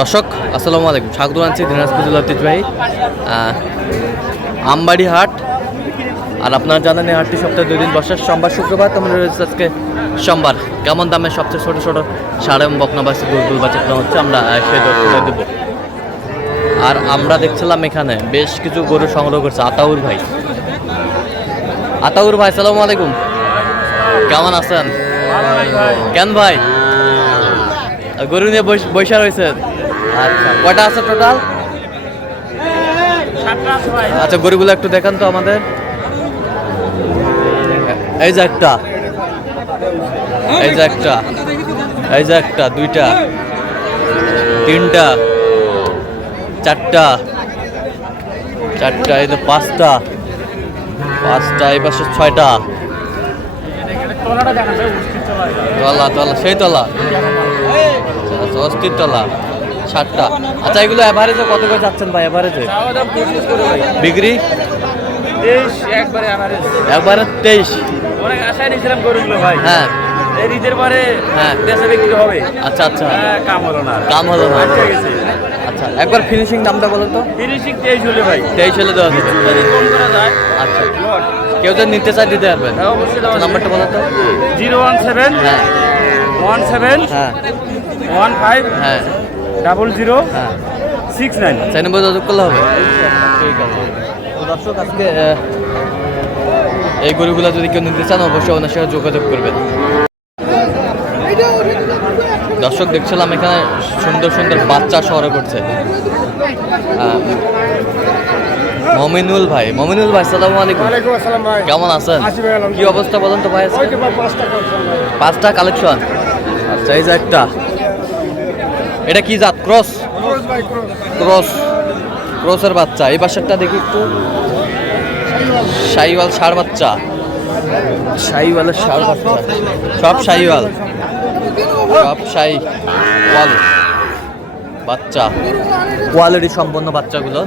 দর্শক আসসালামু আলাইকুম। স্বাগত জানাচ্ছি দিনাজপুর জেলা ঐতিহ্যবাহী আমবাড়ি হাট। আর আপনারা জানেন এই হাটটি সপ্তাহে দুই দিন বসার সোমবার শুক্রবার তোমরা রয়েছে আজকে সোমবার। কেমন দামে সবচেয়ে ছোটো ছোটো সার এবং বকনাবাসী গুলগুল বাচ্চা হচ্ছে আমরা আহ, সেই দর তুলে দেবো। আর আমরা দেখছিলাম এখানে বেশ কিছু গরু সংগ্রহ করছে আতাউর ভাই। আতাউর ভাই সালামু আলাইকুম। কেমন আছেন? কেন ভাই? গরু নিয়ে বস- বৈশা রয়েছে আচ্ছা কয়টা আছে টোটাল আচ্ছা গরুগুলো একটু দেখান তো আমাদের। এই যে একটা। এই যে একটা। এই যে একটা দুইটা। তিনটা। চারটা। চারটা এই যে পাঁচটা। পাঁচটা এই পাশে ছয়টা। তলা তলা সেই তলা। আচ্ছা, আচ্ছা, অস্থির তলা। ষাটটা আচ্ছা এগুলো অ্যাভারেজে কত করে যাচ্ছেন ভাই অ্যাভারেজে বিক্রি? একবারে তেইশ। অনেক আশায় নিয়েছিলাম গরুগুলো ভাই। হ্যাঁ। এই ঈদের পরে হ্যাঁ। দেশে বিক্রি হবে। আচ্ছা আচ্ছা। হ্যাঁ, কাম হলো না। কাম হলো না। আচ্ছা একবার ফিনিশিং দামটা বলুন তো। ফিনিশিং তেইশ হলে ভাই। তেইশ হলে দেওয়া যায় আচ্ছা। কেউ যদি নিতে চায় দিতে পারবেন হ্যাঁ, নাম্বারটা বলো তো। জিরো ওয়ান সেভেন হ্যাঁ। ওয়ান সেভেন হ্যাঁ। ওয়ান ফাইভ হ্যাঁ। ডাবল জিরো হ্যাঁ। Six nine. চাই নম্বর যোগাযোগ করলে হবে। ঠিক আছে। দর্শক আজকে এই গরুগুলো যদি কেউ নিতে চান অবশ্যই ওনার সাথে যোগাযোগ করবেন। দর্শক দেখছিলাম এখানে সুন্দর সুন্দর বাচ্চা শহরে করছে। মমিনুল ভাই। মমিনুল ভাই সালামু আলাইকুম। কেমন আছেন। কি অবস্থা বলেন তো ভাই পাঁচটা ভাই। পাঁচটা কালেকশন আচ্ছা এই যে একটা। এটা কি জাত? ক্রস? ক্রস ক্রসের বাচ্চা। এই পাশেরটা দেখি একটু। শাহিওয়াল ষাড় বাচ্চা। শাহিওয়ালের ষাড় বাচ্চা। সব শাহিওয়াল। সব শাহি ওয়াল বাচ্চা। কোয়ালিটি সম্পন্ন বাচ্চাগুলো।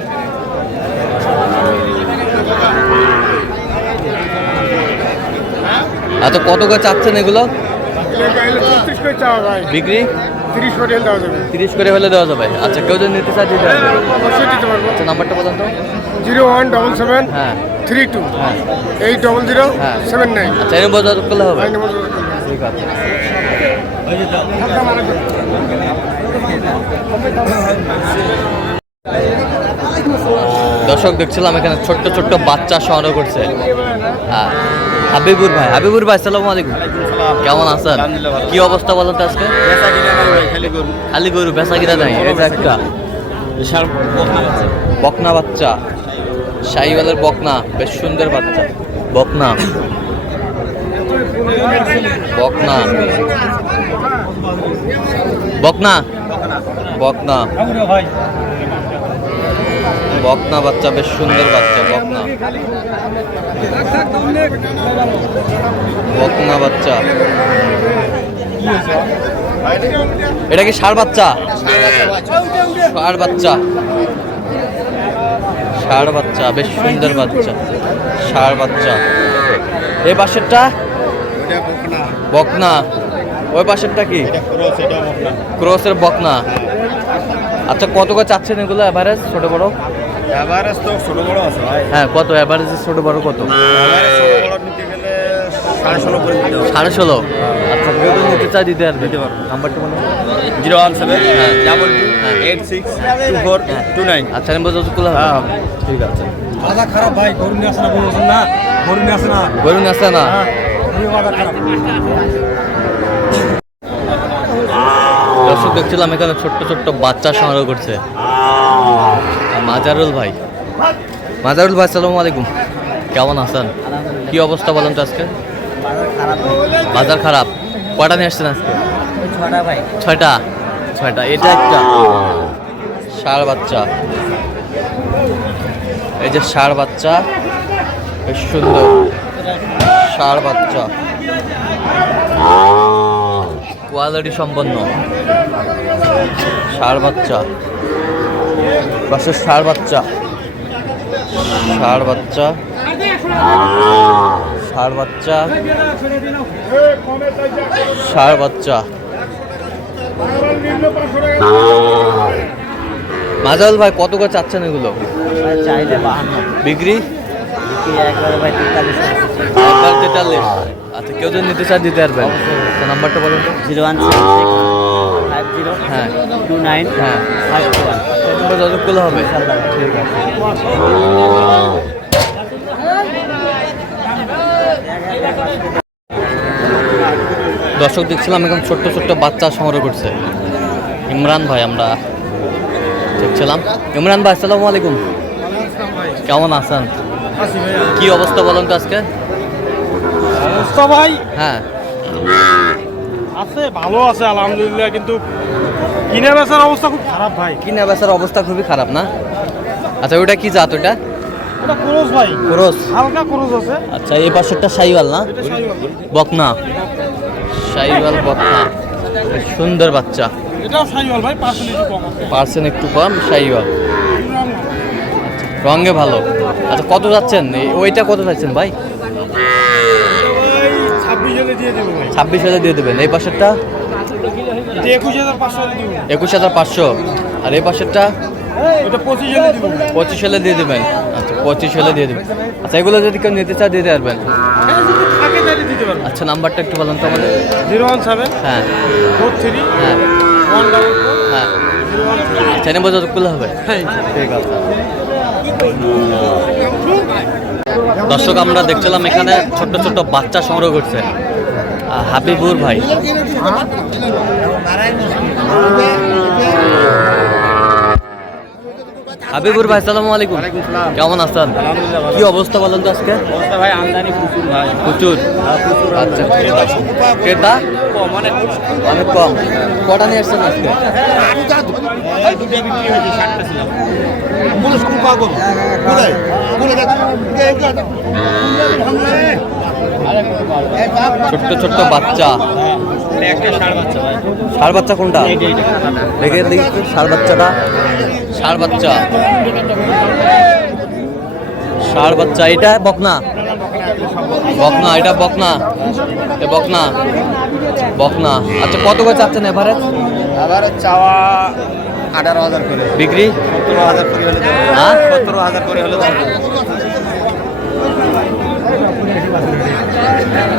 আচ্ছা কত করে চাচ্ছেন এগুলো? এগুলো গাইলে 34 করে চাওয়া ভাই। বিক্রি? 30 করে দেওয়া যাবে। তিরিশ করে হলে দেওয়া যাবে আচ্ছা কেউ যদি নিতে চায় দিতে হবে অবশ্যই দিতে পারব। আচ্ছা নাম্বারটা বলুন তো 0177 হ্যাঁ 32 হ্যাঁ 800 হ্যাঁ। 79 আচ্ছা এরকম বোঝা করলে হবে এই নম্বর যোগাযোগ করবেন। ঠিক আছে আসসালামু আলাইকুম। দর্শক দেখছিলাম এখানে ছোট্ট ছোট্ট বাচ্চা সংগ্রহ করছে। আহ, হাবিবুর ভাই হাবিবুর ভাই সালাম আলাইকুম। কেমন আছেন? কি অবস্থা বলেন তো আজকে? খালি গরু বেচা কিনা নাই। একটা বকনা বাচ্চা। শাহিওয়ালের বকনা বেশ সুন্দর বাচ্চা। বকনা। বকনা। বকনা। বকনা। বকনা বাচ্চা, বেশ সুন্দর বাচ্চা, বকনা। বকনা বাচ্চা। এটা কি ষাড় বাচ্চা? ষাড় বাচ্চা। ষাড় বাচ্চা, বেশ সুন্দর বাচ্চা। ষাড় বাচ্চা। এই পাশেরটা? বকনা। ওই পাশেরটা কি? ক্রসের বকনা। আচ্ছা কত করে চাচ্ছেন এগুলো অ্যাভারেজ ছোট বড়? এভারেজ তো ছোট বড় আছে ভাই। হ্যাঁ কত? অ্যাভারেজ ছোট বড় কত? এভারেজ ছোট বড় গেলে সাড়ে ষোলো। দিতে আচ্ছা কেউ নিতে চাই দিতে পারবে। নাম্বারটা জিরো ওয়ান সেভেন। হ্যাঁ। ডাবল টু হ্যাঁ। Eight six two four two nine আচ্ছা আমি হ্যাঁ। ঠিক আছে। আদা খারাপ ভাই গরু নিয়ে আসে না না গরু নিয়ে আসে না। গরু আছে না। খারাপ। দর্শক দেখছিলাম এখানে ছোট্ট ছোট্ট বাচ্চা সংগ্রহ করছে। আর মাজারুল ভাই। মাজারুল ভাই সালামু আলাইকুম। কেমন আছেন? কি অবস্থা বলেন তো আজকে? বাজার খারাপ কয়টা নিয়ে আসছেন আজকে? ছয়টা ছয়টা? এটা একটা। ষাড় বাচ্চা। এই যে ষাড় বাচ্চা। বেশ সুন্দর। ষাড় বাচ্চা। কোয়ালিটি সম্পন্ন। ষাড় বাচ্চা। পাশে ষাড় বাচ্চা। ষাড় বাচ্চা। ষাড় বাচ্চা। ষাড় বাচ্চা। মাজাল ভাই কত করে চাচ্ছেন এগুলো? বিক্রি? তেতাল্লিশ আচ্ছা কেউ যদি নিতে চায় দিতে পারবেন। নাম্বারটা বলুন তো। জিরো ওয়ান জিরো হ্যাঁ। টু নাইন হ্যাঁ। Five two one. এই নম্বর হবে। ঠিক আছে। দর্শক দেখছিলাম এখন ছোট্ট ছোট্ট বাচ্চা সংগ্রহ করছে। ইমরান ভাই আমরা দেখছিলাম। ইমরান ভাই আসসালামু আলাইকুম। কেমন আছেন? কি অবস্থা বলেন তো আজকে? অবস্থা ভাই। হ্যাঁ। আছে ভালো আছে আলহামদুলিল্লাহ কিন্তু কিনে বেচার অবস্থা খুব খারাপ ভাই। কিনা বেচার অবস্থা খুবই খারাপ না? আচ্ছা ওটা কি জাত ওটা? এটা ভাই। ক্রস? হালকা আছে। আচ্ছা এই পাশেরটা সাইওয়াল না? বকনা। সাইওয়াল বকনা। সুন্দর বাচ্চা। এটাও শাহিওয়াল ভাই পার্সেন্ট একটু কম আছে। পার্সেন্ট একটু কম সাইওয়াল। রঙে ভালো। আচ্ছা কত যাচ্ছেন? ওইটা কত যাচ্ছেন ভাই? ছাব্বিশ হাজার দিয়ে দেবেন। এই পাশেরটা? একুশ হাজার পাঁচশো আর এই পাশেরটা? পঁচিশ হলে দিয়ে দেবেন। আচ্ছা পঁচিশ হলে দিয়ে দেবেন। আচ্ছা এগুলো যদি কেউ নিতে চায় দিতে পারবেন। হ্যাঁ আচ্ছা নাম্বারটা একটু বলুন তো আমাদের। জিরো ওয়ান সেভেন হ্যাঁ। ফোর থ্রি হ্যাঁ। ওয়ান ডাবল ফোর হ্যাঁ। জিরো ওয়ান চ্যানেল বোঝা খুলে হবে। ঠিক আছে। দর্শক আমরা দেখছিলাম এখানে ছোট্ট ছোট্ট বাচ্চা সংগ্রহ করছে। হাবিবুর ভাই হাবিবুর ভাই সালামু আলাইকুম কেমন আছেন কি অবস্থা বলেন তো আজকে ভাই আমদানি প্রচুর ভাই প্রচুর আচ্ছা ক্রেতা অনেক কম কটা নিয়ে আসছেন আজকে দুটো ছোট্ট ছোট্ট বাচ্চা। ষাড় বাচ্চা কোনটা? দেখে দেখি ষাড় বাচ্চাটা। ষাড় বাচ্চা। ষাড় বাচ্চা এটা বকনা? বকনা এটা বকনা। এ বকনা। বকনা। আচ্ছা কত করে চাচ্ছেন এভারেজ? আবার চাওয়া আঠারো হাজার করে। বিক্রি? সতেরো হাজার করে হলে হ্যাঁ? সতেরো হাজার করে হলে Amen.